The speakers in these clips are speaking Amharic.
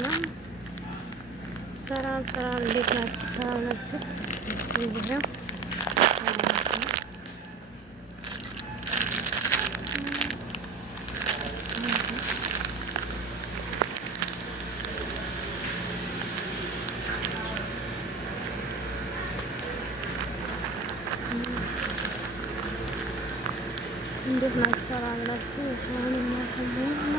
ነው። ሰላም ሰላም፣ እንዴት ናችሁ? ሰላም ናችሁ? እንዴት ናችሁ? ሰላም ናችሁ? ሰላም እናከብርና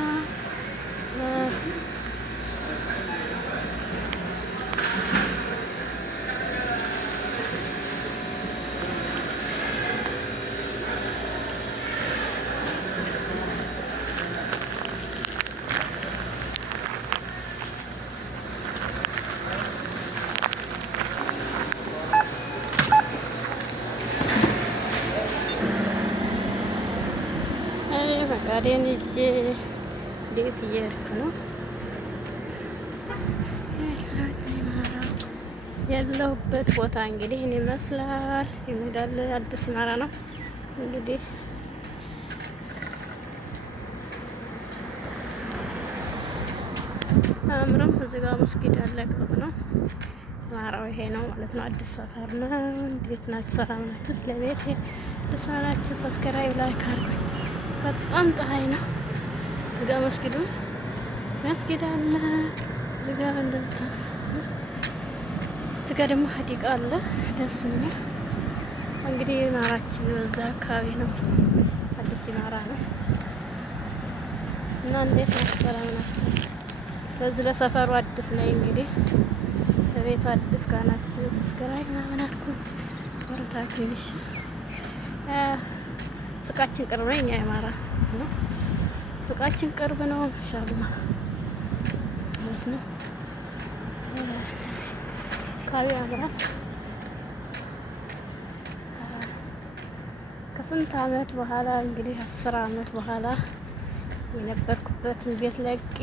ፈቃዴን ይዤ እንዴት እየሄድኩ ነው ያለሁበት ቦታ እንግዲህ ይህን ይመስላል። የሚዳል አዲስ ይማራ ነው እንግዲህ አምረም እዚህ ጋር መስጊድ ያለ ቅርብ ነው። ማራው ይሄ ነው ማለት ነው። አዲስ ሰፈር ነው። እንዴት ናችሁ? ሰላም ናችሁ? ስለቤት ደስ ናችሁ? ሰብስክራይብ ላይክ አድርጉኝ። በጣም ፀሐይ ነው። እዚህ ጋር መስጊድ አለ። እዚህ ጋር እዚህ ጋር ደግሞ ሀዲቃ አለ። ደስ ነው እንግዲህ ማራችን በዛ አካባቢ ነው። አዲስ ይማራ ነው እና እንዴት ናችሁ? ሰላም ናችሁ? በዚህ ለሰፈሩ አዲስ ነኝ እንግዲህ ለቤቱ አዲስ ካናችሁ ሰብስክራይብ ምናምን አድርጉ። ወረታችሁ ይሽ ሱቃችን ቅርብ ነው። እኛ ይማራ ነው ሱቃችን ቅርብ ነው። ማሻአላህ ማለት ነው። ካቢ ያምራል። ከስንት አመት በኋላ እንግዲህ 10 አመት በኋላ የነበርኩበትን ቤት ለቄ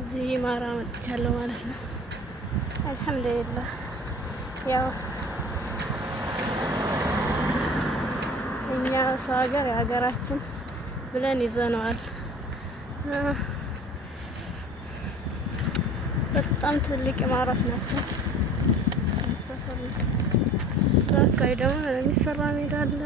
እዚህ ይማራ መጥቻለሁ ማለት ነው። አልሐምዱሊላህ ያው እኛ ሰው ሀገር የሀገራችን ብለን ይዘነዋል። በጣም ትልቅ ኢማራት ናቸው። አካባቢ ደግሞ የሚሰራ ሜዳ አለ።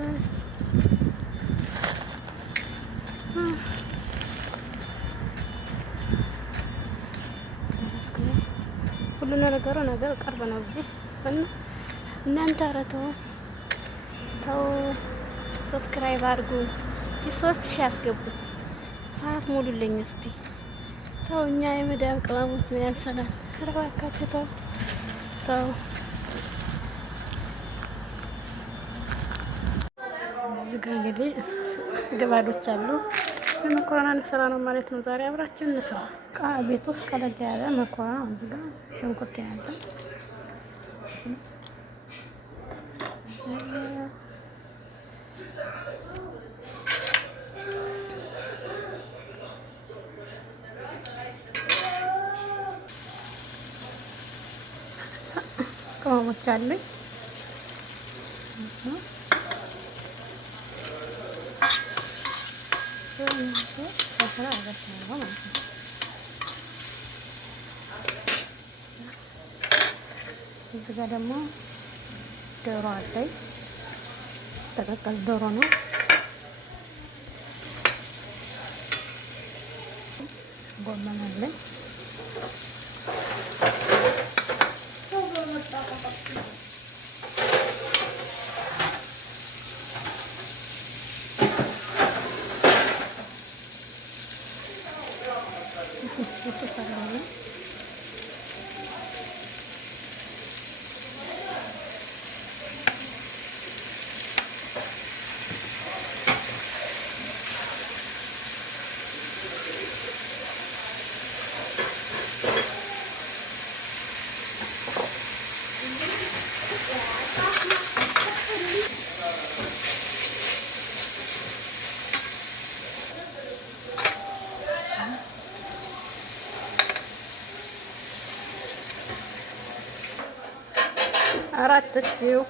ሁሉ ነገር ቅርብ ነው እዚህ እናንተ ኧረ ተው ሰብስክራይብ አድርጉ። 3000 ያስገቡ ሰዓት ሙሉልኝ እስቲ ተው። እኛ የመዳም ቅመሞች ምን ያንሰናል? ኧረ እባካችሁ ተው። እዚህ ጋር እንግዲህ ግባዶች አሉ። መኮረና እንሰራ ነው ማለት ነው ዛሬ። አብራችን እንስራ። ቤት ውስጥ ቀለል ያለ መኮረና እዚህ ጋር ሽንኩርት ያለ ቅመሞች አሉኝ። እዚህ ጋር ደግሞ ዶሮ አለኝ። ተቀቀል ዶሮ ነው። ጎመን አለኝ። አራት እጅው